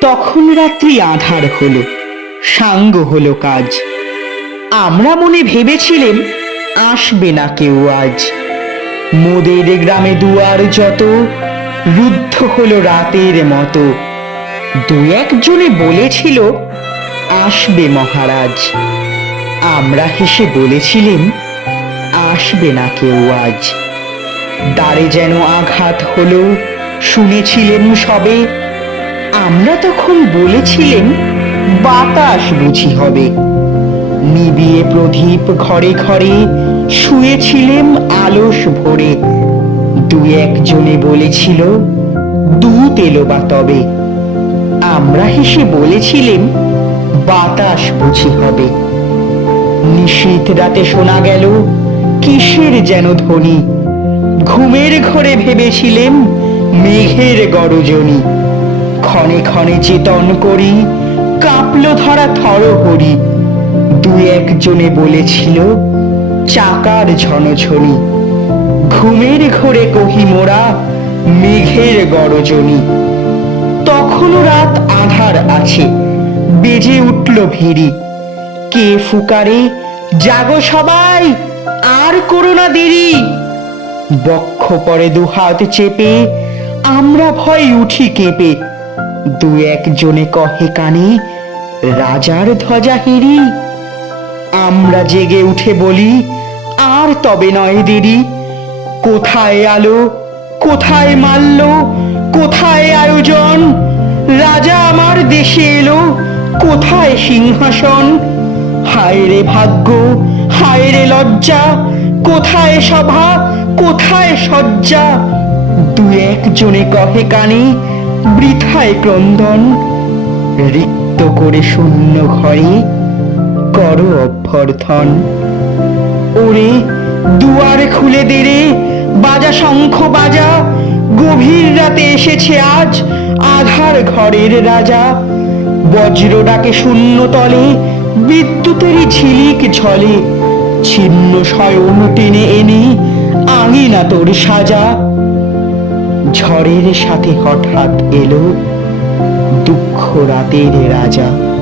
তখন রাত্রি আঁধার হলো, সাঙ্গ হলো কাজ। আমরা মনে ভেবেছিলেম আসবে না কেউ আজ। মোদের গ্রামে দুয়ার যত রুদ্ধ হলো রাতের মতো। দু একজনে বলেছিল আসবে মহারাজ। আমরা হেসে বলেছিলেম আসবে না কেউ আজ। দ্বারে যেন আঘাত হলো, শুনেছিলেন সবে। আমরা তখন বলেছিলেম বাতাস বুঝি হবে। নিবিয়ে প্রদীপ ঘরে ঘরে শুয়েছিলেম আলস ভরে। দু একজনে বলেছিল দূত এলো বা তবে। আমরা হেসে বলেছিলেম বাতাস বুঝি হবে। নিশীথ রাতে শোনা গেল কিসের যেন ধ্বনি। ঘুমের ঘরে ভেবেছিলেম মেঘের গরজনি। ক্ষণে ক্ষণে চেতন করি কাঁপল ধরা থরহরি। দু একজনে বলেছিল চাকার ঝনঝনি। ঘুমের ঘোরে কহি মোরা মেঘের গরজনি। তখনও রাত আঁধার আছে, বেজে উঠল ভেরি। কে ফুকারে জাগো সবাই, আর করো না দেরি। বক্ষ পরে দুহাত চেপে আমরা ভয় উঠি কেঁপে। দু একজনে কহে কানে রাজার ধ্বজা হেরি। আমরা জেগে উঠে বলি আর তবে নয় দেরি। কোথায় আলো, কোথায় মাল্য, কোথায় আয়োজন। রাজা আমার দেশে এলো, কোথায় সিংহাসন। হায় রে ভাগ্য, হায় রে লজ্জা, কোথায় সভা, কোথায় শয্যা। দু একজনে কহে কানে বৃথায় ক্রন্দন। রিক্ত করে শূন্য ঘরে করো অভ্যর্থন। ওরে দুয়ার খুলে দে রে, বাজা শঙ্খ বাজা। গভীর রাতে এসেছে আজ আধার ঘরের রাজা। বজ্র ডাকে শূন্য তলে, বিদ্যুতেরই ঝিলিক ঝলে। ছিন্ন শয়ন টেনে এনে আঙিনা তোর সাজা। ঝড়ের সাথে হঠাৎ এলো দুঃখ রাতের রাজা।